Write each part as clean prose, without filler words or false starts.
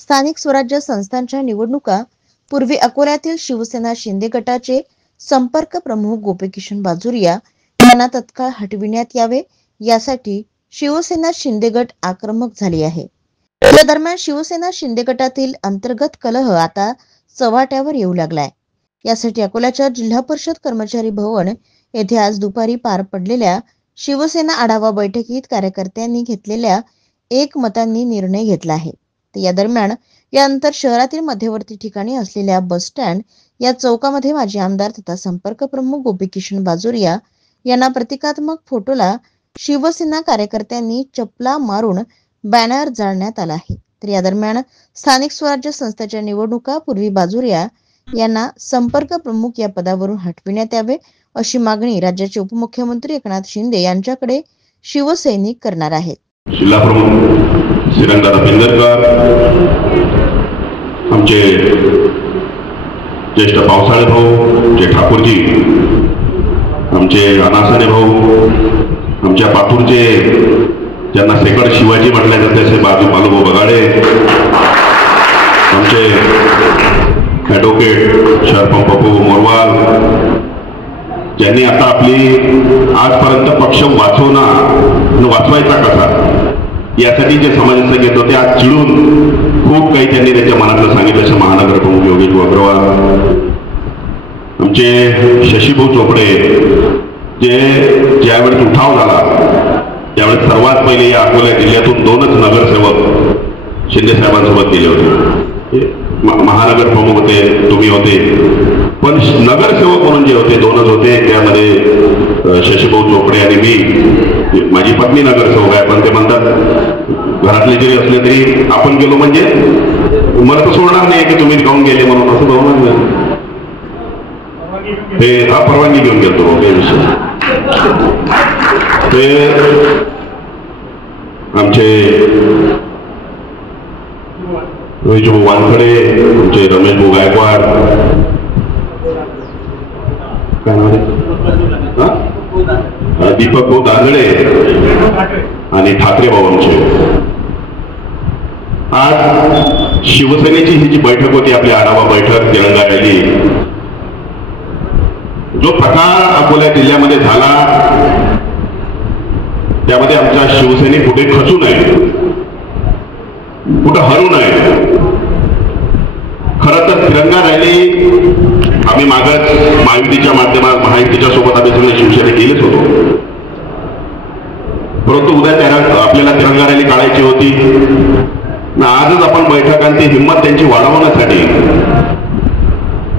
स्थानिक स्वराज्य संस्थांच्या निवडणुका पूर्वी अकोल्यातील शिवसेना शिंदे गटाचे संपर्क प्रमुख गोपीकिशन बाजोरिया यांना तत्काळ हटविण्यात यावे यासाठी शिवसेना शिंदे गट आक्रमक झाली आहे। या दरम्यान शिवसेना शिंदे गटातील अंतर्गत कलह आता चव्हाट्यावर येऊ लागलाय। यासाठी अकोल्याच्या जिल्हा परिषद कर्मचारी भवन येथे आज दुपारी पार पडलेल्या शिवसेना आढावा बैठकीत कार्यकर्त्यांनी घेतलेल्या एकमतांनी निर्णय घेतला आहे। या दरम्यान यानंतर शहरातील मध्यवर्ती ठिकाणी असलेल्या बस स्टँड या चौकामध्ये माजी आमदार तथा संपर्क प्रमुख गोपीकिशन बाजोरिया यांना प्रतिकात्मक फोटोला शिवसेना कार्यकर्त्यांनी चपला मारून बॅनर जाळण्यात आला आहे। तर या दरम्यान स्थानिक स्वराज्य संस्थेच्या निवडणुका पूर्वी बाजोरिया यांना संपर्क प्रमुख या पदावरून हटविण्यात यावे अशी मागणी राज्याचे उपमुख्यमंत्री एकनाथ शिंदे यांच्याकडे शिवसैनिक करणार आहेत। जिल्हा प्रमुख श्रीरंगदादा पिंजरकर, आमचे ज्येष्ठ पावसाळे भाऊ जे ठाकूरजी, आमचे अनासाने भाऊ, आमच्या पातूरचे ज्यांना सेकड शिवाजी म्हटले जाते असे बालूभाऊ बगाडे, आमचे ॲडव्होकेट शरपंपू मोरवाल, ज्यांनी आता आपली आजपर्यंत पक्ष वाचवायचा कसा यासाठी जे समाजाचे घेत होते, आज चिडून खूप काही त्यांनी त्याच्या मनातलं सांगितलं। असं महानगर प्रमुख योगेश अग्रवाल, आमचे शशीभाऊ चोपडे, जे ज्यावेळेस उठाव झाला त्यावेळेस सर्वात पहिले या अकोला जिल्ह्यातून 2च नगरसेवक शिंदे साहेबांसोबत गेले होते। महानगर प्रमुख होते, तुम्ही होते, पण नगरसेवक म्हणून जे होते 2च होते। त्यामध्ये शशीभाऊ चोपडे आणि मी, माझी पत्नी नगरसेवक आहे, पण ते म्हणतात घरातले जरी असले तरी आपण गेलो म्हणजे मला तर सोडणार नाही की तुम्ही जाऊन गेले म्हणून, असं होणार नाही। ते परवानगी घेऊन गेलो विषय। ते आमचे रोहितभाऊ वानखडे, आमचे रमेशभाऊ गायकवाड, काय नाव आहे, दीपक भाऊ दांगडे आणि ठाकरे भाऊ आमचे। आज शिवसेनेची ही जी बैठक होती, आपली आढावा बैठक, तिरंगा रॅली, जो प्रकार अकोला जिल्ह्यामध्ये झाला त्यामध्ये आमच्या शिवसैनिक कुठे खचू नये, कुठं हरू नये। खरं तर तिरंगा रॅली आम्ही मागच महायुतीच्या माध्यमात, महायुतीच्या सोबत आम्ही सगळे शिवसेने गेलेच होतो, परंतु उद्या आपल्याला तिरंगा रॅली काढायची होती। आजच आपण बैठकांची हिंमत त्यांची वाढवण्यासाठी,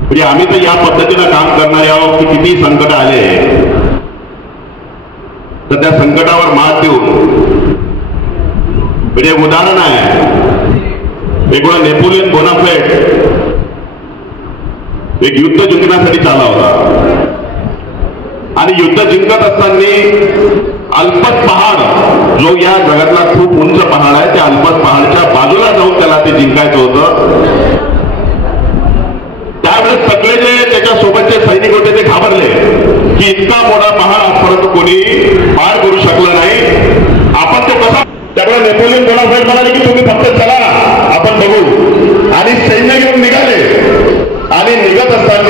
म्हणजे आम्ही तर या पद्धतीनं काम करणारे आहोत की किती संकट आले तर त्या संकटावर मात देऊन, म्हणजे उदाहरण आहे एक वेळा नेपोलियन बोनापार्ट एक युद्ध जिंकण्यासाठी चालला होता आणि युद्ध जिंकत असताना अल्पस पहाड, जो या जगातला खूप उंच पहाड आहे, त्या अल्पस पहाडच्या बाजूला जाऊन त्याला ते जिंकायचं होतं। त्यावेळेस सगळे जे त्याच्या सोबतचे सैनिक होते ते घाबरले की इतका मोठा पहाड आजपर्यंत कोणी पार करू शकलं नाही, आपण तो कसा। त्यामुळे नेपोलियन बोनापार्ट म्हणाले की तुम्ही फक्त चला, आपण बघू, आणि सैन्य घेऊन निघाले। आणि निघत असताना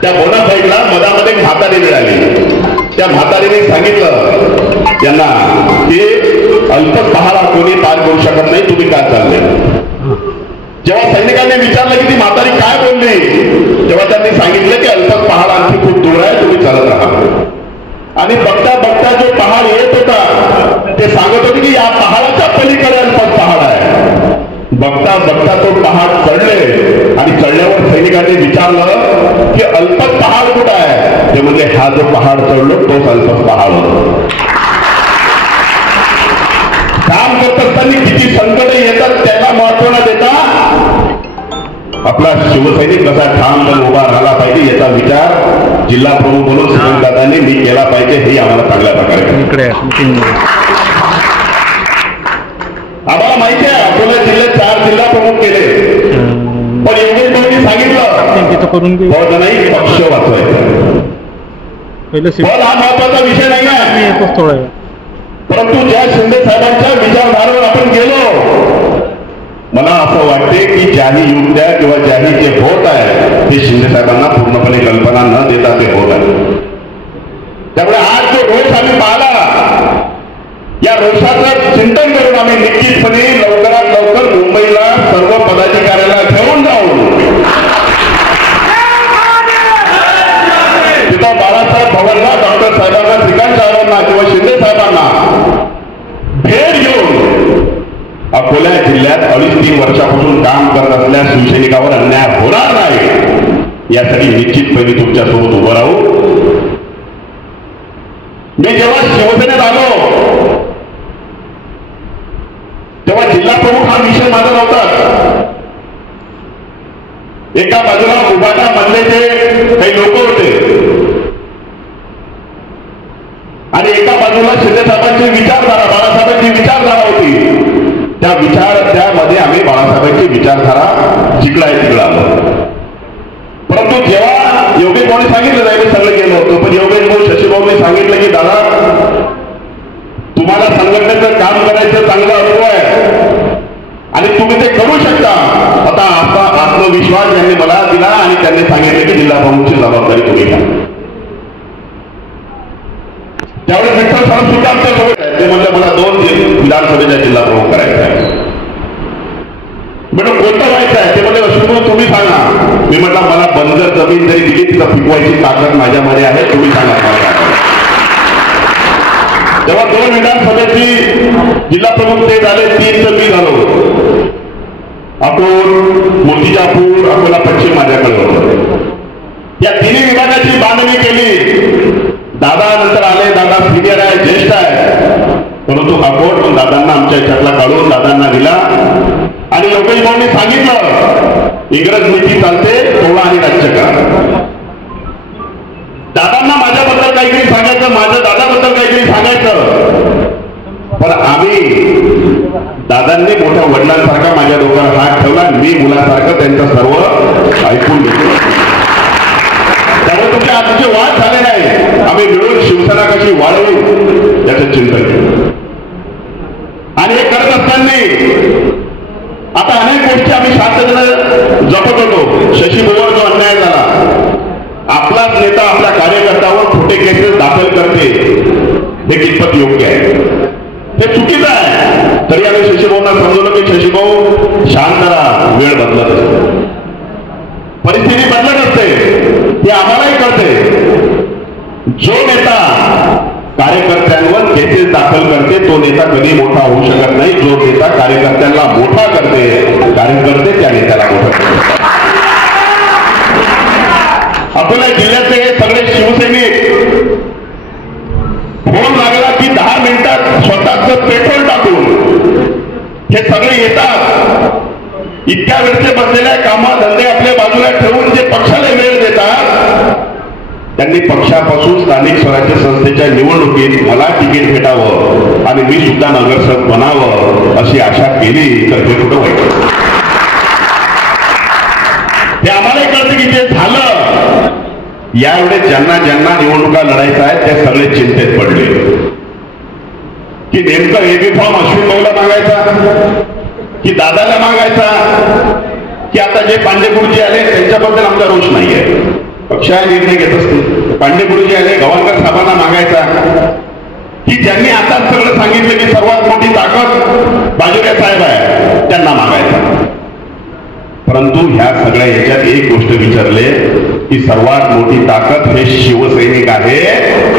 त्या बोनापार्टला मधामध्ये म्हातारी मिळाली। त्या म्हातारीने सांगितलं त्यांना की अल्पस पहाड कोणी पार करू शकत नाही, तुम्ही काय चालले। जेव्हा सैनिकांनी विचारलं की ती म्हातारी काय बोलली, तेव्हा त्यांनी सांगितलं की अल्पस पहाड आणखी खूप दूर आहे, तुम्ही चालत राहा। आणि बघता बघता जो पहाड येत होता ते सांगत होते की या पहाडाच्या पलीकडे अल्पस पहाड आहे। बघता बघता तो पहाड चढले आणि चढल्यावर सैनिकांनी विचारलं की अल्पस पहाड कुठं आहे, ते म्हणजे हा जो पहाड चढलो तोच अल्पस पहाड होता। काम करत असताना किती संकट येतात त्याला महत्व न देता आपला शिवसैनिक कसा ठामपणे उभा राहिला पाहिजे याचा विचार जिल्हा प्रमुख म्हणून श्रीरंगदादांनी मी केला पाहिजे, हे आम्हाला चांगल्या प्रकारे आम्हाला माहिती आहे। अकोला जिल्ह्यात 4 जिल्हा प्रमुख केले, पण योगेश भाऊंनी सांगितलं नाही पक्ष वाचवायचा, पद हा महत्वाचा विषय नाही आहे। परंतु ज्या शिंदे साहेबांच्या विचारधारेवर आपण गेलो मला असं वाटते की ज्याही युक्त्या किंवा ज्याही जे होत आहे ते शिंदे साहेबांना पूर्णपणे कल्पना न देता ते होत आहे. त्यामुळे आज जो रोष आम्ही पाहिला, या रोषाचं चिंतन करून आम्ही निश्चितपणे लवकरात लवकर मुंबईला सर्व पदाधिकाऱ्याला घेऊन जाऊन तिथं बाळासाहेब भवनला डॉक्टर साहेबांना, श्रीकांत साहेबांना किंवा शिंदे साहेबांना भेट घेऊन अकोला जिल्ह्यात 2.5-3 वर्षापासून काम करत असलेल्या शिवसैनिकावर अन्याय होणार नाही यासाठी निश्चितपणे तुमच्यासोबत उभं राहू. मी जेव्हा शिवसेनेत आलो तेव्हा जिल्हा प्रमुख हा विषय माझा नव्हता. एका बाजूला उभाटा मधले काही लोक होते आणि एका बाजूला शिंदे साहेबांची विचारधारा, बाळासाहेबांची विचारधारा होती. त्यामध्ये आम्ही बाळासाहेबांची विचारधारा जिंकलाय तिकडं आलो. परंतु जेव्हा योगेश भाऊने सांगितलं जाईल सगळं गेलो होतो, पण योगेश भाऊ, शशी भाऊने सांगितलं की दादा तुम्हाला संघटनेचं काम करायचं चांगला अनुभव आहे आणि तुम्ही ते करू शकता. आता असा आत्मविश्वास यांनी मला दिला आणि त्यांनी सांगितलं की जिल्हा प्रमुखची जबाबदारी तुम्ही घ्या. त्यावेळेस विठ्ठल साहेब सुद्धा आमच्या सोबत आहे. ते म्हणलं मला 2 विधानसभेच्या जिल्हा प्रमुख करायचा आहे. म्हणून कोणतं व्हायचं आहे ते म्हणजे अश्विन तुम्ही सांगा. मी म्हटलं मला बंजर जमीन जरी दिली तिथं पिकवायची ताकद माझ्यामध्ये आहे, तुम्ही सांगा. तेव्हा 2 विधानसभेची जिल्हा प्रमुख ते झाले, 3 तर मी झालो. अकोल, मूर्तिजापूर, अकोला पश्चिम माझ्याकडे होतं. या 3 विभागाची बांधणी केली. दादा नंतर आले, दादा सिनियर आहे, ज्येष्ठ आहे, परंतु अकोट दादांना आमच्या याच्यातला काढून दादांना दिला आणि योगेश भाऊंनी सांगितलं इंग्रज नीती चालते, तोडा आणि राज्य करा. दादांना माझ्याबद्दल काहीतरी सांगायचं, माझ्या दादाबद्दल काहीतरी सांगायचं, पण आम्ही दादांनी मोठ्या वडिलांसारखा माझ्या डोक्यावर हात ठेवला, मी मुलासारखं त्यांचं सर्व ऐकून घेतलं. त्यामुळे तुमचे आजचे वाद झाले नाही. आम्ही मिळून शिवसेना कशी वाढवू याचं चिंतन केलं आणि हे करत असताना आता अनेक गोष्टी आम्ही शांततेने जपत होतो. शशी भाऊवर जो अन्याय झाला, आपलाच नेता आपल्या कार्यकर्त्यावर खोटे केसेस दाखल करते, हे कितपत योग्य आहे? हे चुकीचं आहे. तरी आम्ही शशी भाऊंना समजवलं की शशी भाऊ शांत राहा, वेळ बदलत असते, परिस्थिती बदलत असते, ते आम्हालाही कळते. जो नेता कार्यकर्त्यांवर केसेस दाखल करते तो नेता कधी मोठा होऊ शकत नाही. जो नेता कार्यकर्त्यांना मोठा करते, कार्यकर्ते त्या नेत्याला मोठा करते. अकोला जिल्ह्यातले हे सगळे शिवसैनिक फोन लागला की 10 मिनिटात स्वतःच पेट्रोल टाकून हे सगळे येतात. इतक्या वेळचे बसलेल्या कामधंदे आपल्या बाजूला ठेवून जे पक्षाला वेळ देतात, त्यांनी पक्षापासून स्थानिक स्वराज्य संस्थेच्या निवडणुकीत मला तिकीट भेटावं आणि मी सुद्धा नगरसेवक बनावं अशी आशा केली तर हे कुठं व्हायचं? हे आम्हालाही कळतं की ते झालं. यावेळेस ज्यांना ज्यांना निवडणुका लढायचा आहे ते सगळे चिंतेत पडले की नेमकं एबी फॉर्म अश्विन भाऊला मागायचा की दादाला मागायचा, की आता जे पांडे गुरुजी आले त्यांच्याबद्दल आमचा रोष नाहीये, पक्षाला निर्णय घेत असते. पांडे गुरुजी आले, गवाणकर साहेबांना मागायचा, की ज्यांनी आता सगळं सांगितलं की सर्वात मोठी ताकद बाजुके साहेब आहे त्यांना मागायचा. परंतु ह्या सगळ्या याच्यात एक गोष्ट विचारले की सर्वात मोठी ताकद हे शिवसैनिक आहे.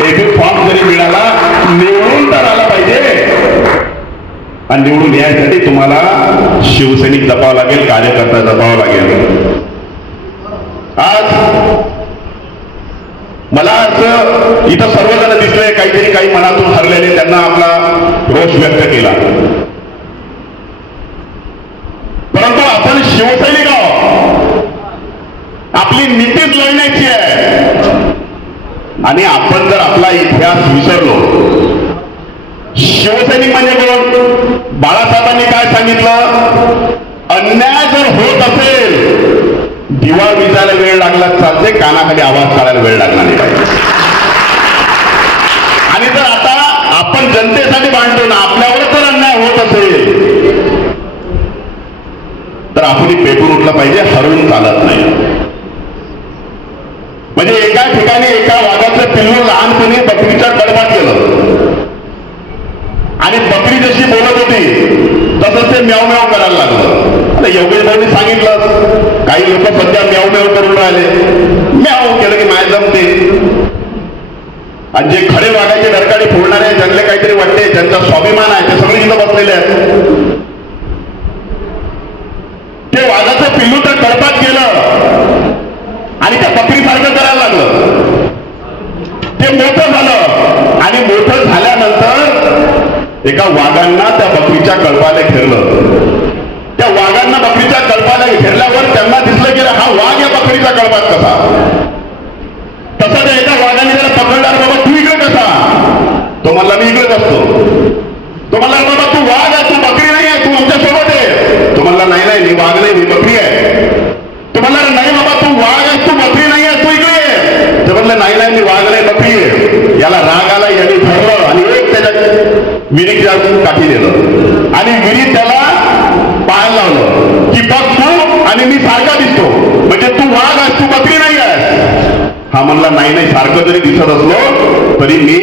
एबी फॉर्म जरी मिळाला, निवडून तर आला पाहिजे आणि निवडून यायसाठी तुम्हाला शिवसैनिक जपावं लागेल, कार्यकर्ता जपावं लागेल. आज मला असं इथं सर्वजण दिसले काहीतरी काही मनातून हरलेले, त्यांना आपला रोष व्यक्त केला. परंतु आपण शिवसैनिक आहोत, आपली नीतीच लढण्याची आहे आणि आपण जर आपला इतिहास विसरलो, शिवसैनिक म्हणजे कोण? बाळासाहेबांनी काय सांगितलं? अन्याय जर होत असेल, दिवा विजायला वेळ लागला चालते, कानाखाली आवाज काढायला वेळ लागला नाही पाहिजे. आणि जर आता आपण जनतेसाठी भांडतो ना, आपल्यावर जर अन्याय होत असेल तर आपण पेटून उठलं पाहिजे, हरवून चालत नाही. म्हणजे एका ठिकाणी एका वाघाचं पिल्लू लहानपणी बकरीच्या कडबात गेलं आणि बकरी जशी बोलत होती तसंच ते म्याव म्याव करायला लागलं. आता योगेश भाऊनी सांगितलं काही लोक सध्या म्याव म्याव करून राहिले, म्याव केलं की माय जमते. आणि जे खडे वाघाचे डरकाळी फोडणारे ज्यांना काहीतरी वाटते, ज्यांचा स्वाभिमान आहे, ते सगळे इथं बसलेले आहेत. ते वाघाचं पिल्लू तर कडबात गेलं आणि त्या बकरीसारखं करायला लागलं. ते मोठं झालं आणि मोठं झाल्यानंतर एका वाघांना त्या बकरीच्या कळपाला घेरलं. त्या वाघांना बकरीच्या कळपाला घेरल्यावर त्यांना दिसलं की हा वाघ या बकरीच्या कळपात कसा. तसं ते एका वाघाने त्याला पकडणार, बाबा तू इकडे कसा. तो म्हणला मी इकडेच असतो. तो म्हणला बाबा तू वाघ आहे, तू बकरी नाही आहे, तू आमच्या सोबत आहे. तो म्हणला नाही नाही, मी वाघ नाही, मी बकरी आहे. तो म्हणला नाही बाबा तू वाघ आहे, तू बकरी नाही आहे, तू इकडे आहे. ते म्हणलं नाही नाही, मी वाघ नाही, बकरी आहे. याला राग आला, याने धरलं आणि एक त्याच्या विहिरीच्या काठी दिलं आणि विहिरीत त्याला पाहायला लावलं की बघ तू आणि मी सारखा दिसतो, म्हणजे तू वाघ आहेस, तू बकरी नाही आहेस. हा म्हणला नाही नाही, सारखं जरी दिसत असलो तरी मी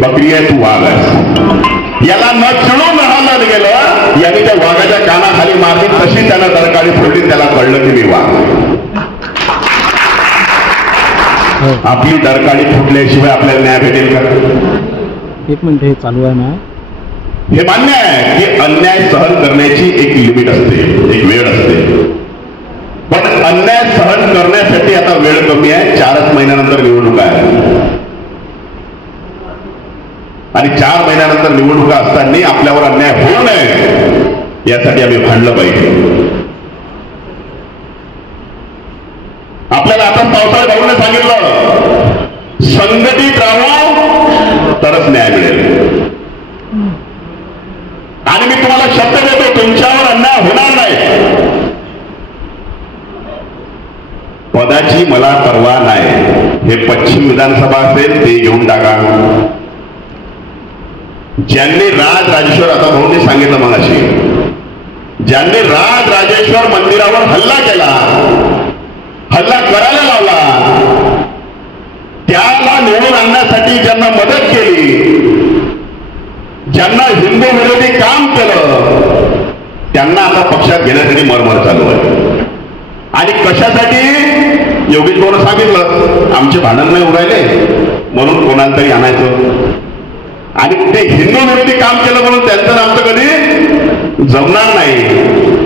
बकरी आहे, तू वाघ आहेस. याला न चिडून राहण्यात गेलं, याने त्या वाघाच्या कानाखाली मारली, तशी त्याला दरकाळी फोडली, त्याला कळलं की मी वाघ. आपली दरकाळी फुटल्याशिवाय आपल्याला न्याय भेटेल का? एक मिनिट, हे चालू आहे ना. हे मान्य आहे की अन्याय सहन करण्याची एक लिमिट असते, एक वेळ असते. पण अन्याय सहन करण्यासाठी आता वेळ कमी आहे. 4च महिन्यानंतर निवडणुका आहे आणि 4 महिन्यानंतर निवडणुका असताना आपल्यावर अन्याय होऊ नये यासाठी आम्ही भांडलं पाहिजे. आपल्याला आता पावसाळ्यात भाऊने सांगितलं संघटित राहू तरच न्याय मिळेल. आणि मी तुम्हाला शब्द देतो, तुमच्यावर अन्याय होणार नाही. पदाची मला पर्वा नाही. हे पश्चिम विधानसभा असेल ते घेऊन टाका. ज्यांनी राजराजेश्वर, आता भाऊने सांगितलं मगाशी, ज्यांनी राजराजेश्वर मंदिरावर हल्ला केला, हल्ला करायला लावला, त्याला निवडून आणण्यासाठी ज्यांना मदत केली, ज्यांना हिंदू विरोधी काम केलं, त्यांना आता पक्षात घेण्यासाठी मरमर चालू आहे. आणि कशासाठी? योगेश भाऊनं सांगितलं आमचे भांडण नाही उरायले म्हणून कोणाला तरी आणायचं. आणि ते हिंदू विरोधी काम केलं म्हणून त्यांचं आमचं कधी जमणार नाही.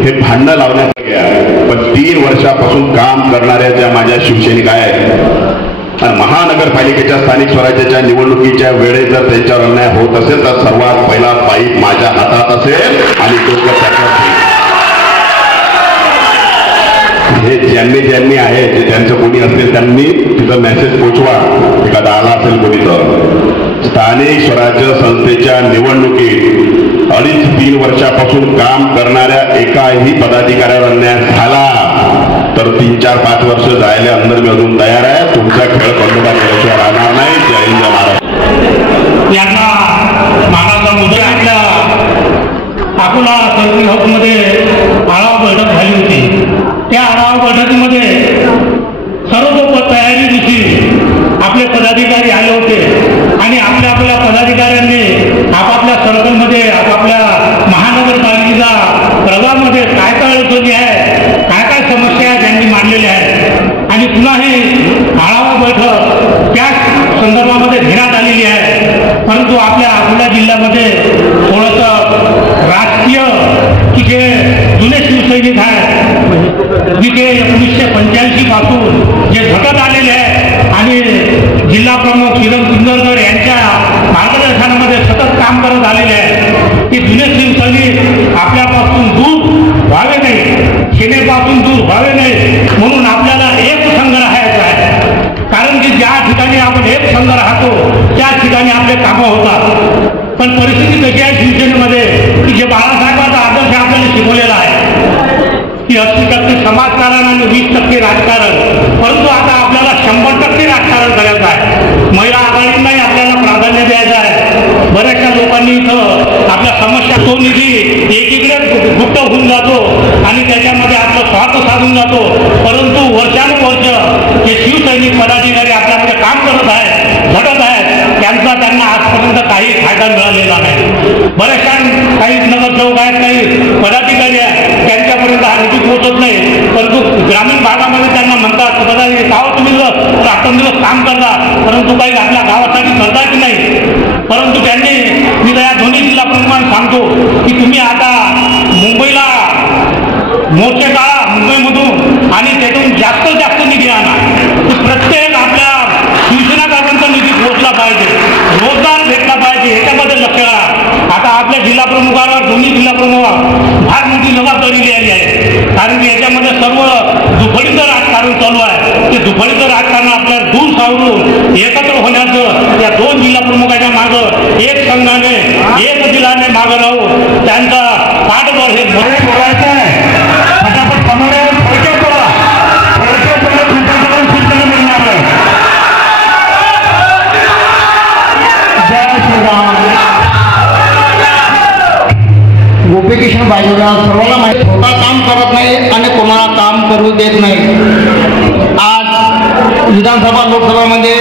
हे भांडणं लावण्यात घ्या. पण 3 वर्षापासून काम करणाऱ्या ज्या माझ्या शिवसैनिक आहेत आणि महानगरपालिकेच्या स्थानिक स्वराज्याच्या निवडणुकीच्या वेळेस जर त्यांच्यावर अन्याय होत असेल तर सर्वात पहिला पाईप माझ्या हातात असेल आणि तो हे ज्यांनी आहे, जे त्यांचं कोणी असेल त्यांनी तिथं मेसेज पोचवा. एखादा आला असेल कोणी तर स्थानिक स्वराज्य संस्थेच्या निवडणुकीत 2.5-3 वर्षापासून काम करणाऱ्या एकाही पदाधिकाऱ्यावर अन्याय झाला तर 3-4-5 वर्ष जायला अंदर मी अजून तयार आहे. तुमचा खेळ बंदोबा केल्याशिवाय राहणार नाही. जय हिंद महाराज. यांना मागाचा मुद्दा आपल्या अकोला सर्कल हाऊसमध्ये आढावा बैठक झाली होती. त्या आढावा बैठकीमध्ये सर्वतोपरी तयारीविषयी आपले पदाधिकारी आले होते आणि आपल्या पदाधिकाऱ्यांनी आपापल्या सर्कलमध्ये, आपापल्या महानगरपालिकेच्या प्रभागामध्ये काय काय अडचणी आहे, काय समस्या आहेत त्यांनी मांडलेल्या आहेत. आणि पुन्हा ही आढावा बैठक त्या संदर्भामध्ये घेण्यात आलेली आहे. परंतु आपल्या अकोला जिल्ह्यामध्ये थोडंसं राजकीय की जे जुने शिवसैनिक आहेत, जिथे 1985 पासून जे झटत आलेले आहेत आणि जिल्हा प्रमुख श्रीराम सुंदरकर यांच्या मार्गदर्शनामध्ये सतत काम करत आलेले आहेत, की जुने शिवसैनिक आपल्यापासून दूर व्हावे नाही, सेनेपासून दूर व्हावे नाही, म्हणून आपल्याला एक संघ राहायचा आहे. कारण की ज्या ठिकाणी आपण एक संघ राहतो त्या ठिकाणी आपले कामं होतात. पण परिस्थिती तशी आहे शिवसेनेमध्ये की जे बाळासाहेबांचा आदर्श आपल्याला शिकवलेला आहे की 80% समाजकारण आणि 20% राजकारण. परंतु आता आपल्याला 100% राजकारण करायचं आहे. महिला आघाडींनाही आपल्याला प्राधान्य द्यायचं आहे. बऱ्याचशा लोकांनी इथं आपल्या समस्या, तो निधी एकीकडे गुप्त होऊन जातो आणि त्याच्यामध्ये बऱ्याचशा काही नगरसेवक आहेत, काही पदाधिकारी आहेत, त्यांच्यापर्यंत हा निधी पोहोचत नाही. परंतु ग्रामीण भागामध्ये त्यांना म्हणतात दादा गाव तुम्ही रात्रंदिवस काम करता, परंतु काही आपल्या गावासाठी करता की नाही. परंतु त्यांनी मी या दोन्ही जिल्हा प्रमुखांना सांगतो की तुम्ही आता मुंबईला मोर्चे काढा मुंबईमधून आणि त्यातून जास्त निधी आणा. प्रत्येक आपल्या शिवसेनाकारांचा निधी पोहोचला पाहिजे, रोजगार भेटला पाहिजे, याच्यामध्ये लक्ष द्या. आता आपल्या जिल्हा प्रमुखावर दोन्ही जिल्हा प्रमुखावर फार मोठी जबाबदारी दिली आहे, कारण की याच्यामध्ये सर्व दुफळीचं राजकारण चालू आहे. ते दुफळीचं राजकारण आपल्याला दूर सावरून एकत्र होण्याचं या दोन जिल्हा प्रमुखाच्या मागं एक संघाने एक दिलाने मागं राहू त्यांचा पाठबळ हे बोलायचं आहे. फटाफट प्रमाणे गोपीकिशन बाजूला सर्वांना माहिती स्वतः काम करत नाही आणि कोणाला काम करू देत नाही. आज विधानसभा लोकसभामध्ये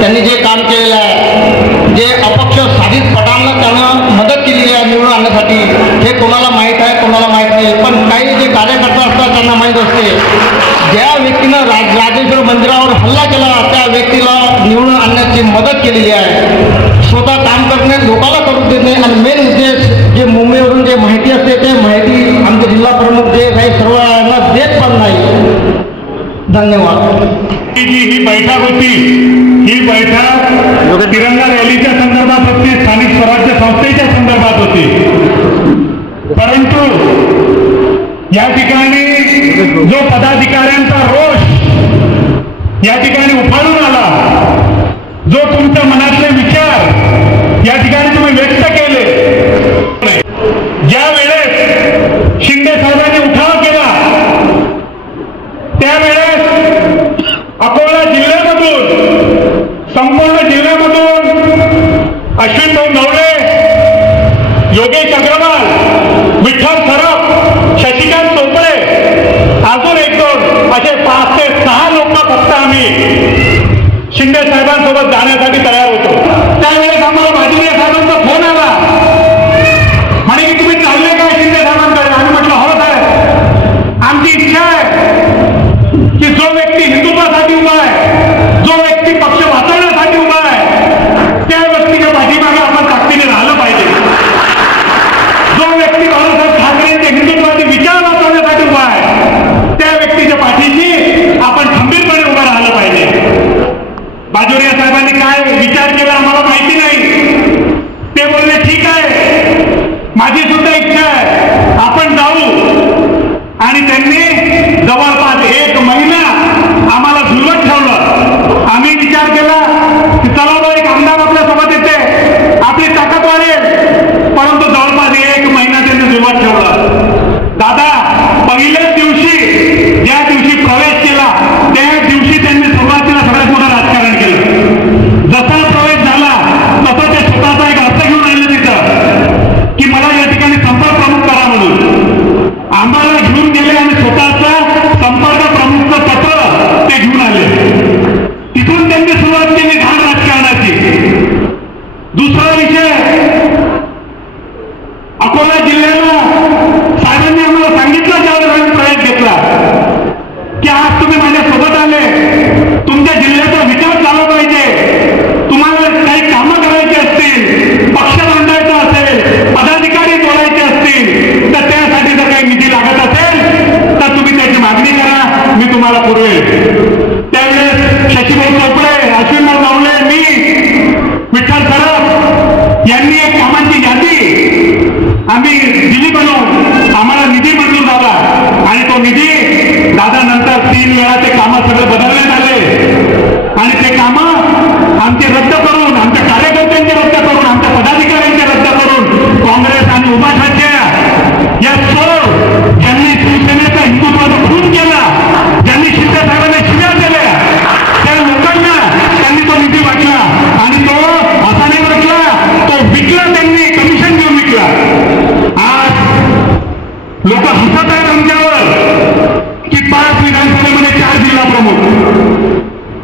त्यांनी जे काम केलेलं आहे, जे अपक्ष साधित पटांना त्यानं मदत केलेली आहे निवडून आणण्यासाठी, हे कोणाला माहीत आहे कोणाला माहीत नाही. पण काही जे कार्यकर्ते असतात त्यांना माहीत असते. ज्या व्यक्तीनं राजेश्वर मंदिरावर हल्ला केला त्या व्यक्तीला निवडून आणण्याची मदत केलेली आहे. स्वतः काम करणे लोकांना करू देत नाही. आणि मेन उद्देश जे मुंबईवरून जे माहिती असते ते माहिती आमचे जिल्हा प्रमुख जे काही सर्वांना देत पण नाही. धन्यवाद. ही बैठक होती, ही बैठक तिरंगा रॅलीच्या संदर्भात होती, स्थानिक स्वराज्य संस्थेच्या संदर्भात होती. परंतु या ठिकाणी जो पदाधिकाऱ्यांचा रोष या ठिकाणी उफाळून आला, जो तुमच्या मनातले विचार या ठिकाणी तुम्ही व्यक्त केले, ज्या वेळेस शिंदे साहेबांनी उठाव केला त्यावेळेस अकोला जिल्ह्यामधून, संपूर्ण जिल्ह्यामधून अश्विनभाऊ नवले, योगेश अग्रवाल, विठ्ठल सरप, शशिकांत चोपडे, अजून एक दोन असे 5 ते 6 लोक फक्त आम्ही शिंदे साहेबांसोबत जाण्यासाठी तयार होतो. त्यावेळेस आम्हाला भाजीरे साहेबांचा फोन आला, म्हणे की तुम्ही चालले काय शिंदे साहेबांकडे. आम्ही म्हटलं हो साहेब, आमची इच्छा आहे की जो व्यक्ती हिंदुत्वासाठी उभा आहे, जो व्यक्ती पक्ष वाचवण्यासाठी उभा आहे, त्या व्यक्तीच्या पाठीमागे आपण ताकदीने राहिलं पाहिजे. जो व्यक्ती बाळासाहेब ठाकरेंचे हिंदुत्वाचे विचार वाचवण्यासाठी उभा आहे, त्या व्यक्तीच्या पाठीशी आपण खंबीरपणे उभं राहिलं पाहिजे. बाजोरिया साहेबांनी काय विचार केला आम्हाला माहिती नाही. ते बोलले ठीक आहे, माझी सुद्धा इच्छा आहे, आपण जाऊ. आणि त्यांनी जवळपास 1 महिना आम्हाला झुलवत ठेवलं. आम्ही विचार केला की चला एक आमदार आपल्या सोबत येते, आपली ताकद वाढेल. परंतु जवळपास 1 महिना त्यांनी झुलवत ठेवलं. दादा पहिल्याच दिवशी ज्या दिवशी प्रवेश केला त्या दिवशी त्यांनी सुरुवातीला सगळ्यात मोठं राजकारण केलं. जसा प्रवेश झाला तसा ते स्वतःचा एक अर्थ घेऊन आले तिथं की मला या ठिकाणी संपर्क प्रमुख करा म्हणून. आम्हाला घेऊन गेले आणि स्वतःचा संपर्क प्रमुखचं पत्र ते घेऊन आले. तिथून त्यांनी सुरुवात केली घाण राजकारणाची. दुसरा विषय, अकोला जिल्ह्याला साहेबांनी आम्हाला सांगितलं ज्यावेळेस आम्ही प्रवेश घेतला की आज तुम्ही माझ्या सोबत आले, तुमच्या जिल्ह्याचा विकास झाला पाहिजे, तुम्हाला काही कामं करायची असतील, पक्ष बांधायचा असेल, पदाधिकारी तोडायचे असतील, तर त्यासाठी जर काही निधी लागत असेल तर तुम्ही त्याची मागणी करा, मी तुम्हाला पुरवेल. त्यावेळेस शशिभाऊ चोपडे, अश्विनभाऊ नवले, मी, विठ्ठल सरप यांनी एक कामांची यादी आम्ही दिली बनवून आम्हाला निधी मंजूर झाला. आणि तो निधी दादा नंतर 3 वेळा ते कामं सगळे बदलण्यात आले आणि ते कामं आमचे रद्द करून, आमच्या कार्यकर्त्यांचे रद्द करून, आमच्या पदाधिकाऱ्यांचे रद्द करून काँग्रेस आणि उपाध्यक्ष या सर्व ज्यांनी शिवसेनेचा हिंदुत्वाचा खून केला, ज्यांनी शिंदे साहेबांना शिव्या दिल्या, त्या लोकांना त्यांनी तो निधी वाटला. आणि तो असा नाही वाटला, तो विकला, त्यांनी कमिशन घेऊन विकला. आज लोक हसत आहेत आमच्यावर की 5 विधानसभेमध्ये 4 जिल्हा प्रमुख.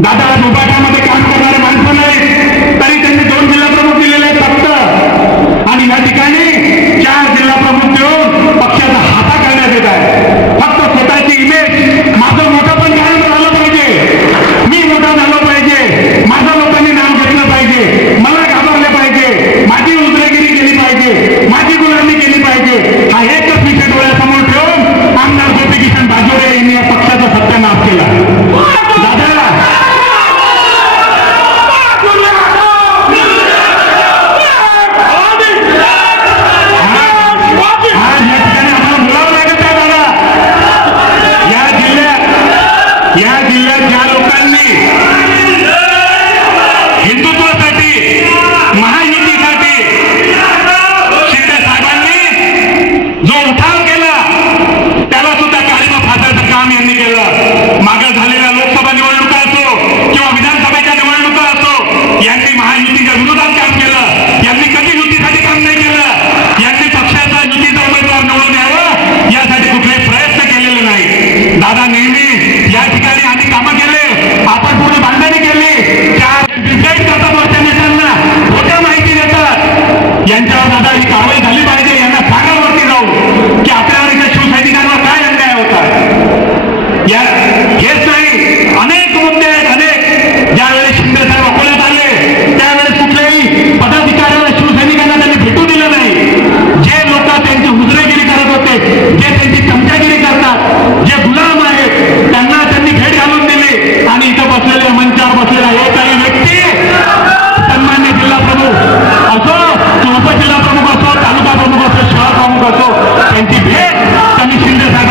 दादा आज उपाध्यामध्ये काम करणारे माणसं नाही तरी त्यांनी 2 जिल्हा प्रमुख दिलेले आहेत फक्त. आणि या ठिकाणी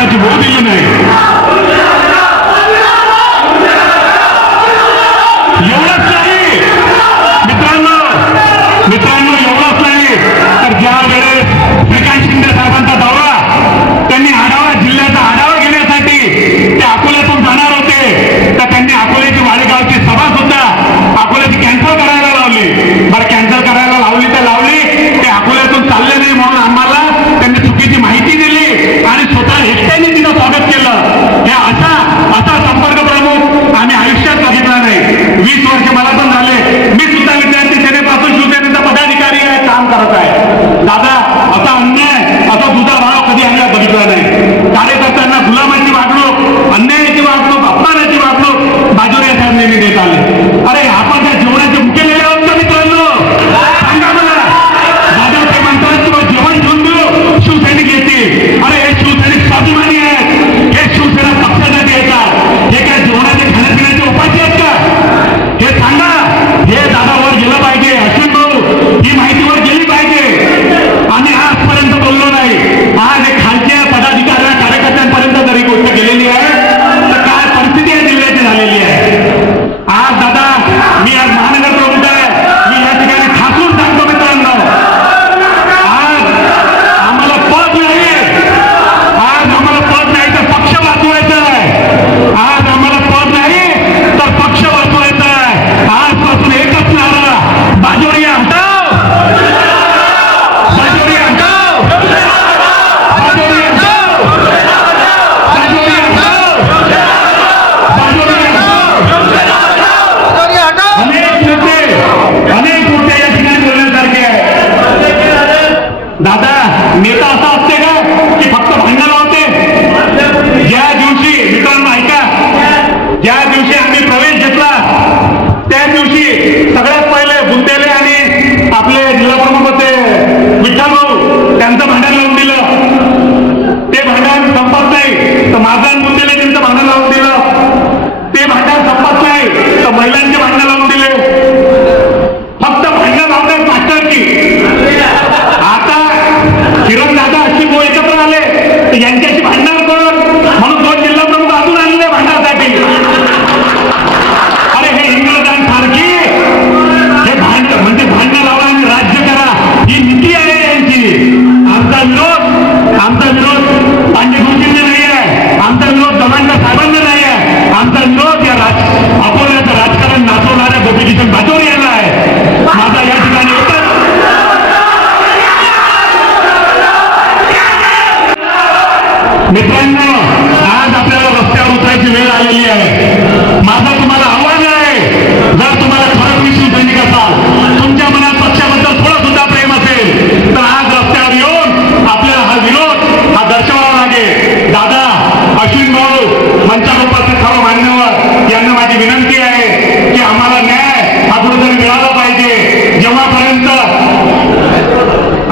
मतदानाची होऊ दिली नाही. एवढंच नाही मित्रांनो, एवढंच नाही तर ज्या वेळेस श्रीकांत शिंदे साहेबांचा दौरा त्यांनी आढावा, जिल्ह्याचा आढावा घेण्यासाठी ते अकोल्यातून जाणार होते, तर त्यांनी अकोल्याची वाडेगावची सभा सुद्धा अकोल्याची कॅन्सल करायला लावली. बरं, कॅन्सल करायला लावली तर लावली, ते अकोल्यातून चालले नाही म्हणून आम्हाला त्यांनी चुकीची माहिती दिली आणि स्वतः एकट्याने तिचं स्वागत केलं. हे असा संपर्क प्रमुख आम्ही आयुष्यात बघितला नाही. 20 वर्ष मला पण झाले, मी सुद्धा विद्यार्थी सेनेपासून शिवसेनेचा पदाधिकारी आहे, काम करत आहे. दादा, असा अन्याय, असा दुधा भाव कधी आम्ही बघितला नाही. कार्यकर्त्यांना गुलामाची वागणूक, अन्यायाची वागणूक, अपमानाची वागणूक बाजोरिया साहेब नेहमी देत आले. अरे आपण त्या जेवणाचे मुख्य लिहिले आहोत का मित्रांनो? सांगा मला. दादा ते म्हणतात किंवा जेवण घेऊन देऊ, शिवसैनिक येतील. अरे हे शिवसैनिक स्वाभिमानी आहेत, हे शिवसेना पक्षासाठी येतात. हे काय जेवणाचे खाण्यापिण्याचे उपाशी आहेत का? हे सांगा. हे दादा वर गेलं पाहिजे. अश्विन भाऊ, ही माहिती वर गेली पाहिजे. आम्ही आजपर्यंत बोललो नाही. आज हे खालच्या पदाधिकाऱ्या कार्यकर्त्यांपर्यंत जरी गोष्ट गेलेली आहे तर काय परिस्थिती या जिल्ह्याची झालेली आहे. आज दादा, मी आज महानगर प्रमुख आहे, मी या ठिकाणी ठासून सांगतो मित्रांनो, आज आम्हाला पद नाही, आज आम्हाला पद नाही तर पक्ष वाचवायचा आहे. आज आम्हाला पद नाही तर पक्ष वाचवायचा आहे. आजपासून एकच नारा, बाजोरिया हटाव, बाजोरिया हटाव, बाजोरिया हटाव, बाजोरिया हटाव, बाजोरिया हटाव. अनेक मुद्दे या ठिकाणी बोलण्यासारखे आहे. दादा, नेता असा असते का की फक्त भांडणं होते? ज्या दिवशी, मित्रांनो ऐका, ज्या दिवशी आम्ही प्रवेश घेतला त्या दिवशी सगळ्यात पहिले बुंदेले आणि आपले जिल्हा प्रमुख होते विठ्ठल भाऊ, त्यांचं भांडण लावून दिलं. ते भांडण संपत नाही तर माझं बुंदेले त्यांचं भांडण लावून दिलं. ते भांडण संपत नाही तर महिलांचे भांडण लावून दिले. फक्त भांडण लावण्यात मास्टर की आता किरण दादा अशी भाऊ एकत्र आले तर यांच्याशी भांडणार कोण म्हणून 2 जिल्हा प्रमुख अजून आणले भांडणासाठी. अरे हे इंग्रजांसारखी हे भांडण म्हणजे भांडण लावा आणि राज्य करा, ही नीती आहे यांची. आमचा विरोध पांडेगुरुजींना नाही आहे, आमचा विरोध दमांडा साहेबांना नाही आहे, आमचा विरोध या अकोल्याचं राजकारण नाचवणाऱ्या गोपीकिशन बाजोरियाला आहे. माझा या ठिकाणी एकच मित्रांनो, आज आपल्याला रस्त्यावर उतरायची वेळ आलेली आहे. माझं तुम्हाला आव्हान आहे, जर तुम्हाला खरोखर शिवसैनिक असाल, तुमच्या मनात पक्षाबद्दल थोडं सुद्धा प्रेम असेल तर आज रस्त्यावर येऊन आपल्याला हा विरोध हा दर्शवावा लागेल. दादा, अश्विन भाऊ, मंचावर उपस्थित सर्व मान्यवर यांना माझी विनंती आहे की आम्हाला न्याय हा कुठेतरी मिळाला पाहिजे. जेव्हापर्यंत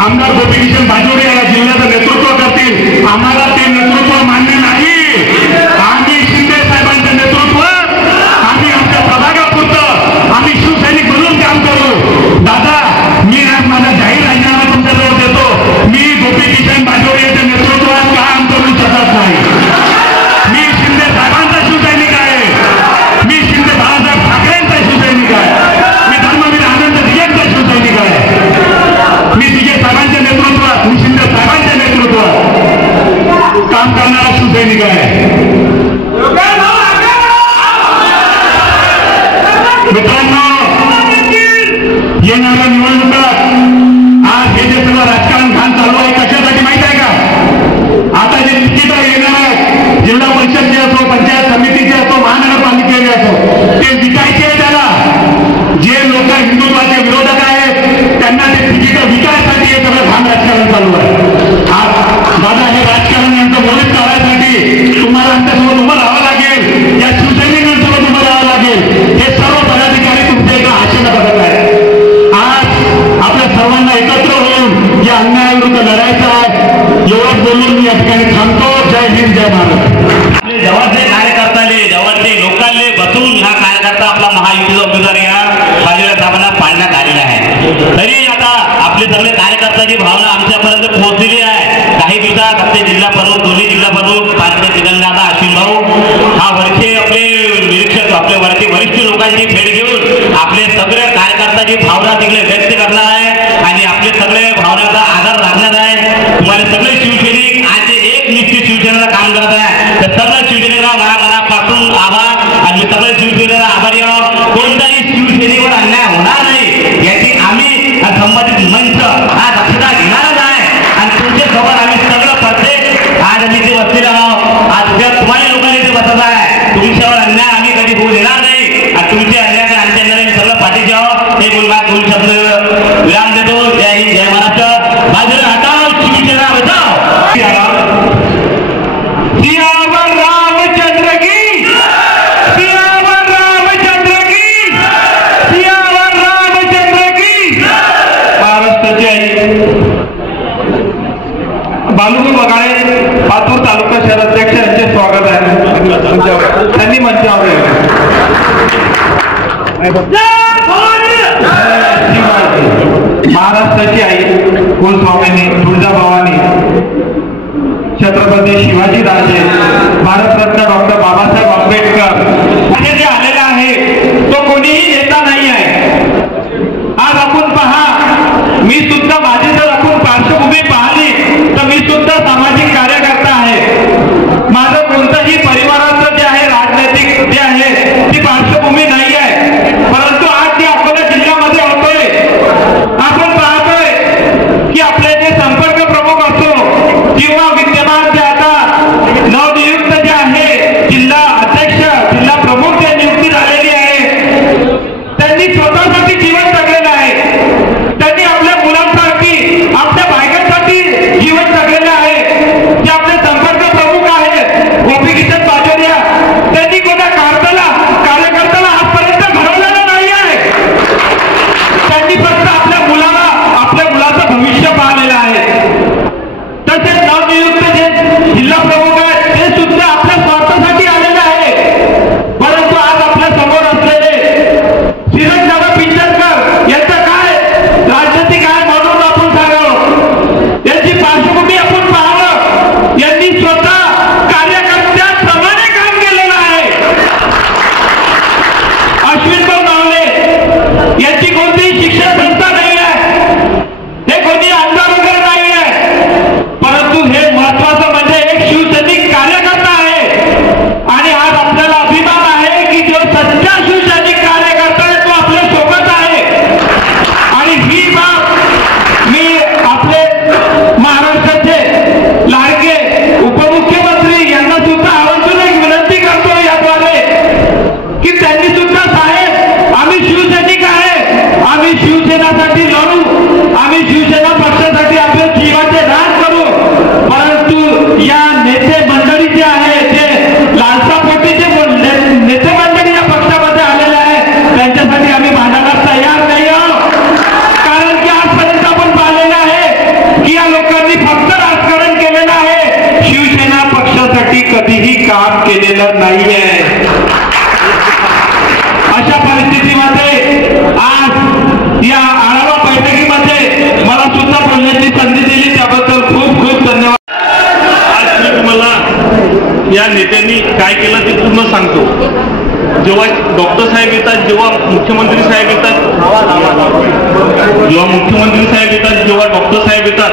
आमदार गोपीकिशन बाजोरिया या जिल्ह्याचं नेतृत्व करतील, आम्हाला ते नेतृत्व मान्य नाही. आम्ही शिंदे साहेबांच्या नेतृत्वात आम्ही आमच्या प्रभागापुरतं आम्ही शिवसैनिक म्हणून काम करू. दादा, मी आज माझा जाहीर राजीनामा तुमच्याजवळ देतो. मी गोपीकिशन बाजोरियाच्या नेतृत्वात काम करू शकत नाही. मी शिंदे साहेबांचा शिवसैनिक आहे, मी शिंदे बाळासाहेब ठाकरेंचा शिवसैनिक आहे, मी धर्मवीर आनंद दिगेंचा शिवसैनिक आहे. मी दिगे साहेबांच्या नेतृत्वात, मी शिंदे साहेबांच्या नेतृत्वात काम करणारा शिवसैनिक आहे. मित्रांनो, येणाऱ्या निवडणुकात आज हे जे सगळं राजकारण घाण चालू आहे कशासाठी माहित आहे का? आता जे तिकीट येणार आहेत, जिल्हा परिषदचे असो, पंचायत समितीचे असो, महानगरपालिकेचे असो, ते विकायचे आहे. त्याला जे लोक हिंदुत्वाचे विरोधक आहेत त्यांना ते तिकीट विकायसाठी हे सगळं घाण राजकारण चालू आहे. आज दादा, हे राजकारण यांचं मोडीत काढायसाठी तुम्हाला आमच्यासोबत उभं राहावं लागेल, या शिवसैनिकांसोबत उभं राहावं लागेल. हे सर्व पदाधिकारी तुमच्या एका आशेनं बघत आहेत. आज आपल्या सर्वांना एकत्र होऊन या अन्यायाविरुद्ध लढायचं आहे. एवढंच बोलून मी या ठिकाणी थांबतो. जय हिंद, जय महाराष्ट्र. आपले जवळचे कार्यकर्त्याले, जवळचे लोकांले बसून हा कार्यकर्ता आपला महायुतीचा उमेदवार या बाजूला साहेबांना पाडण्यात आलेला आहे. तरी आता आपले सगळे कार्यकर्त्याची भावना आमच्यापर्यंत पोहोचलेली आहे. काही दिवसात आपले जिल्हा प्रमुख, दोन्ही जिल्हा प्रमुख भारतीय चिकनदादा अश्विन भाऊ हा वरचे आपले निरीक्षक, आपले वरचे वरिष्ठ लोकांची भेट घेऊन आपले सगळे कार्यकर्त्याची भावना तिकडे व्यक्त करणार आहे आणि आपले सगळे भावनाचा आधार राखणार आहे. तुम्हाला सगळे शिवसैनिक आज एक निश्चित शिवसेनेला काम करत आहे, तर सगळ्या शिवसेनेला मनापासून आभार आणि सगळे शिवसेनेला आभारी आहोत. कोणताही शिवसेनेवर अन्याय होणार नाही याची आम्ही संबंधित मंच हा दक्षता घेणारच आहे आणि तुमच्या सोबत आम्ही सगळं प्रत्येक आज आम्ही ते बसलेलो आहोत. आज उद्या तुम्हाला लोकांनी ते बसत आहे, तुमच्यावर अन्याय आम्ही कधी होऊ देणार नाही आणि तुमचे अन्याय आमच्या अन्यायाने सगळं पाठीचे आहोत. हे बोलवा दोन शब्द विराम देतो. जय हिंद, जय महाराष्ट्र. बाजूला हटाव, शिवसेना बचाव. सियावर रामचंद्र की, सियावर रामचंद्र की, सियावर रामचंद्र की. महाराष्ट्राची आई बालुका बगाळे, पातूर तालुका शहराध्यक्ष यांचे स्वागत आहे. त्यांनी मंचावर महाराष्ट्राची आई कुलस्वामिनी तुळजाभवानी छत्रपती शिवाजीराजे, भारतरत्न डॉक्टर बाबासाहेब आंबेडकर हे जे आलेला आहे तो कोणीही नेता नाही आहे. आज आपण पहा, मी सुद्धा माझी जर आपण पार्श्वभूमी पाहिली तर मी सुद्धा सामाजिक कार्यकर्ता आहे. माझं कोणतंही परिवाराचं जे आहे राजनैतिक जे आहे ती पार्श्वभूमी नाही आहे, परंतु आज जे अकोला जिल्ह्यामध्ये होतोय आपण पाहतोय की आपले जे संपर्क प्रमुख असो किंवा विद्यमान जे आता नवनियुक्त जे आहे जिल्हा अध्यक्ष, जिल्हा प्रमुख जे नियुक्ती झालेली आहे, त्यांनी स्वतःसाठी जीवन जगलेलं आहे. त्यांनी आपल्या मुलांसाठी, आपल्या बायकांसाठी जीवन जगलेलं आहे. जे आपले संपर्क प्रमुख आहेत गोपीकिशन बाजोरिया, त्यांनी कोणा कार्यकर्त्याला आजपर्यंत घडवलेलं नाही आहे. त्यांनी फक्त आपल्या मुलाचं भविष्य पाहिलेलं आहे. तसेच नवनियुक्त जे जिल्हा प्रमुख आहेत ते सुद्धा आपल्या स्वार्थासाठी आलेले आहे. परंतु आज आपल्या समोर असलेले श्रीरंगदादा पिंजरकर यांचं काय राजनीतिक आहे म्हणून आपण सांगावं, यांची पार्श्वभूमी आपण पाहावं. यांनी स्वतः कार्यकर्त्याप्रमाणे काम केलेलं आहे. अश्विनभाऊ नावले यांची कोणतीही शिक्षण संस्था नाही आहे, हे कोणी आमदार वगैरे नाही आहे, परंतु हे महत्वाचं म्हणजे एक शिवसैनिक कार्यकर्ता आहे. आणि आज आपल्याला अभिमान आहे की जो सच्चा शिवसैनिक कार्यकर्ता आहे तो आपल्या सोबत आहे. आणि ही बाब मी आपले महाराष्ट्राचे लाडके उपमुख्यमंत्री यांना सुद्धा आवर्जून एक विनंती करतो याद्वारे की त्यांनी सुद्धा साहेब आम्ही शिवसैनिक आहे, आम्ही शिवसेनासाठी लढू, आम्ही शिवसेना पक्षासाठी आपल्या जीवाचे दान करू, परंतु या नेते मंडळी जे आहे जे लालसापोटी जे नेते मंडळी या पक्षामध्ये आलेले आहे त्यांच्यासाठी आम्ही भांडायला तयार नाही आहोत. कारण की आजपर्यंत आपण पाहिलेलं आहे की या लोकांनी फक्त राजकारण केलेलं आहे, शिवसेना पक्षासाठी कधीही काम केलेलं नाहीये. अशा परिस्थितीमध्ये आज या आढावा बैठकीमध्ये मला सुद्धा बोलण्याची संधी दिली त्याबद्दल खूप खूप धन्यवाद. आज मी तुम्हाला या नेत्यांनी काय केलं ते पूर्ण सांगतो. जेव्हा डॉक्टर साहेब येतात, जेव्हा मुख्यमंत्री साहेब येतात, जेव्हा डॉक्टर साहेब येतात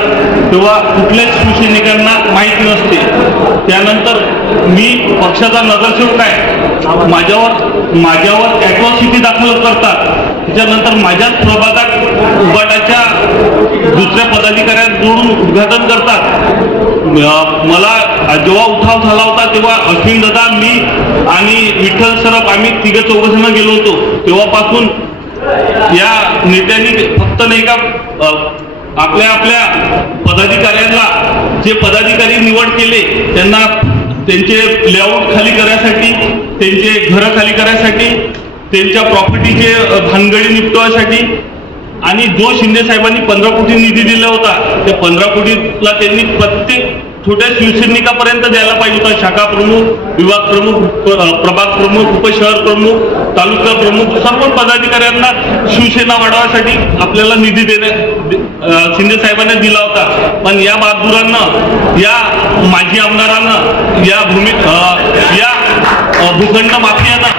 तेव्हा कुठल्याच शिवसैनिकांना माहीत नसते. त्यानंतर मी पक्षाचा नगरसेवक आहे, माझ्यावर ॲट्रॉसिटी दाखल करतात. त्याच्यानंतर माझ्याच प्रभागात उबाटाच्या दुसऱ्या पदाधिकाऱ्यांना जोडून उद्घाटन करतात. मला जेव्हा उठाव झाला होता तेव्हा अश्विन दादा, मी आणि विठ्ठल सरप आम्ही तिघे चौघजण गेलो होतो. तेव्हापासून या नेत्यांनी फक्त नाही का आपल्या पदाधिकाऱ्यांना, जे पदाधिकारी निवड केले त्यांना त्यांचे लेआउट खाली करण्यासाठी, त्यांचे घरं खाली करण्यासाठी, त्यांच्या प्रॉपर्टीचे भानगडी निपटवायसाठी आणि जो शिंदे साहेबांनी 15 कोटी निधी दिला होता त्या 15 कोटीला त्यांनी प्रत्येक छोट्या शिवसैनिकापर्यंत द्यायला पाहिजे होता. शाखा प्रमुख, विभाग प्रमुख, प्रभाग प्रमुख, उपशहर प्रमुख, तालुका प्रमुख सर्व पदाधिकाऱ्यांना शिवसेना वाढवासाठी आपल्याला निधी शिंदे साहेबांनी दिला होता. पण या बहादुरांना, या माजी आमदारांना, या भूखंड माफियाने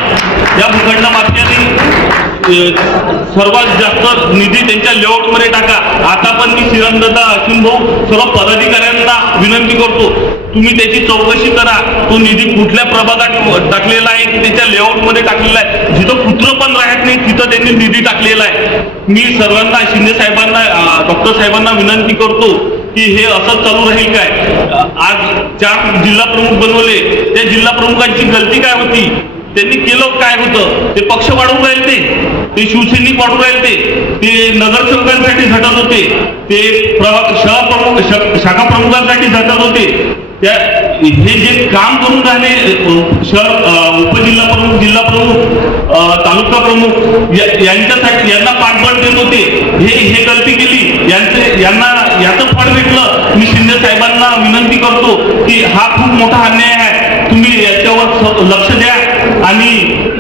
सर्वात जास्त निधी त्यांच्या लेआउटमध्ये टाका. आता पण मी श्रीरामदादा अश्विन भाऊ सर्व पदाधिकाऱ्यांना विनंती करतो, तुम्ही त्याची चौकशी करा. तो निधी कुठल्या प्रभागात टाकलेला आहे की त्याच्या लेआउटमध्ये टाकलेला आहे. जिथं कुत्र पण राहत नाही तिथं त्यांनी निधी टाकलेला आहे. मी सर्वांना, शिंदे साहेबांना, डॉक्टर साहेबांना विनंती करतो की हे असं चालू राहील काय? आज 4 जिल्हा प्रमुख बनवले. त्या जिल्हा प्रमुखांची गलती काय होती? त्यांनी केलं काय होतं? ते पक्ष वाढवून राहिले, ते शिवसैनिक वाढवून राहिले, ते नगरसेवकांसाठी झटत होते, ते शहर प्रमुख, शाखा प्रमुखांसाठी झटत होते. हे जे काम करून राहिले शहर उपजिल्हा प्रमुख, जिल्हा प्रमुख, तालुका प्रमुख यांच्यासाठी, यांना पाठबळ देत होते. हे गलती केली, याचं फळ भेटलं. मी शिंदे साहेबांना विनंती करतो की हा खूप मोठा अन्याय आहे, तुम्ही याच्यावर लक्ष द्या आणि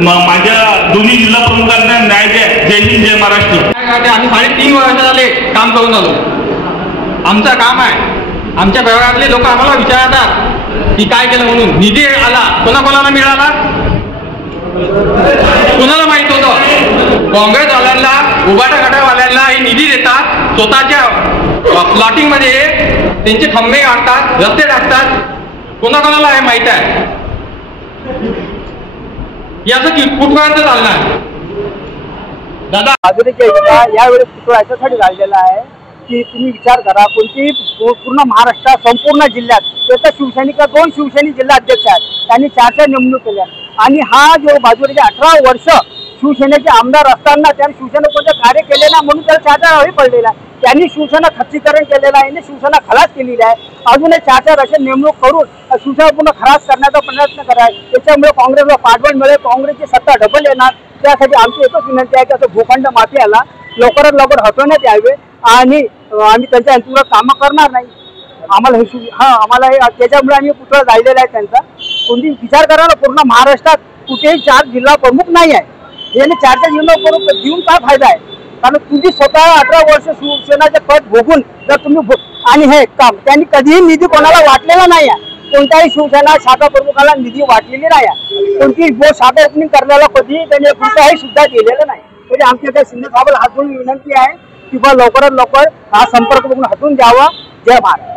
माझ्या दोन्ही जिल्हा प्रमुखांना न्याय द्या. जय हिंद, जय महाराष्ट्र. आम्ही 3.5 वर्ष झाले काम करून आलो. आमचं काम आहे. आमच्या विभागातले लोक आम्हाला विचारतात की काय केलं म्हणून. निधी आला, कोणाकोणाला मिळाला? कोणाला माहित होतं? काँग्रेसवाल्यांना, उभाटा गटावाल्यांना हे निधी देतात, स्वतःच्या प्लॉटिंग मध्ये त्यांचे खंबे काढतात, रस्ते टाकतात. कोणाकोणाला हे माहित आहे? याचं कुठपर्यंत चालणार? दादा, बाजूच्या एकदा यावेळेस पुतळा याच्यासाठी राहिलेला आहे की तुम्ही विचार करा, कोणती पूर्ण महाराष्ट्रात, संपूर्ण जिल्ह्यात एका शिवसैनिक 2 शिवसैनिक जिल्हा अध्यक्ष आहेत. त्यांनी 4 नेमणूक केल्या आणि हा जो बाजूचे 18 वर्ष शिवसेनेचे आमदार असताना त्यांनी शिवसेना कोणतं कार्य केले ना म्हणून त्याला 4 पडलेला आहे. त्यांनी शिवसेना खच्चीकरण केलेलं आहे, शिवसेना खलास केलेली आहे. अजून 4 असे नेमणूक करून शिवसेना पूर्ण खलास करण्याचा प्रयत्न कराय. त्याच्यामुळे काँग्रेसला पाठबळ मिळेल, काँग्रेसची सत्ता डबल येणार. त्यासाठी आमची एकच विनंती आहे की असं भूखंड माफियाला लवकरात लवकर हटवण्यात यावे आणि आम्ही त्यांच्या अंतर्गत कामं करणार नाही. आम्हाला त्याच्यामुळे आम्ही पुतळा जाळलेला आहे त्यांचा. कोणती विचार करा ना, पूर्ण महाराष्ट्रात कुठेही 4 जिल्हा प्रमुख नाही आहे. याने 4 जिल्हा प्रमुख देऊन काय फायदा आहे? कारण तुम्ही स्वतः 18 वर्ष शिवसेनाचे पद भोगून जर तुम्ही आणि हे काम त्यांनी कधीही निधी कोणाला वाटलेला नाही आहे. कोणत्याही शिवसेना शाखा प्रमुखाला निधी वाटलेली नाही आहे. कोणती शाखा ओपनिंग करण्याला कधीही त्यांनी रुपयाही सुद्धा दिलेलं नाही. म्हणजे आमच्या त्या शिंदे साहेबांना हात जोडून विनंती आहे की लवकरात लवकर हा संपर्क बघून हटून द्यावा. जय महाराज.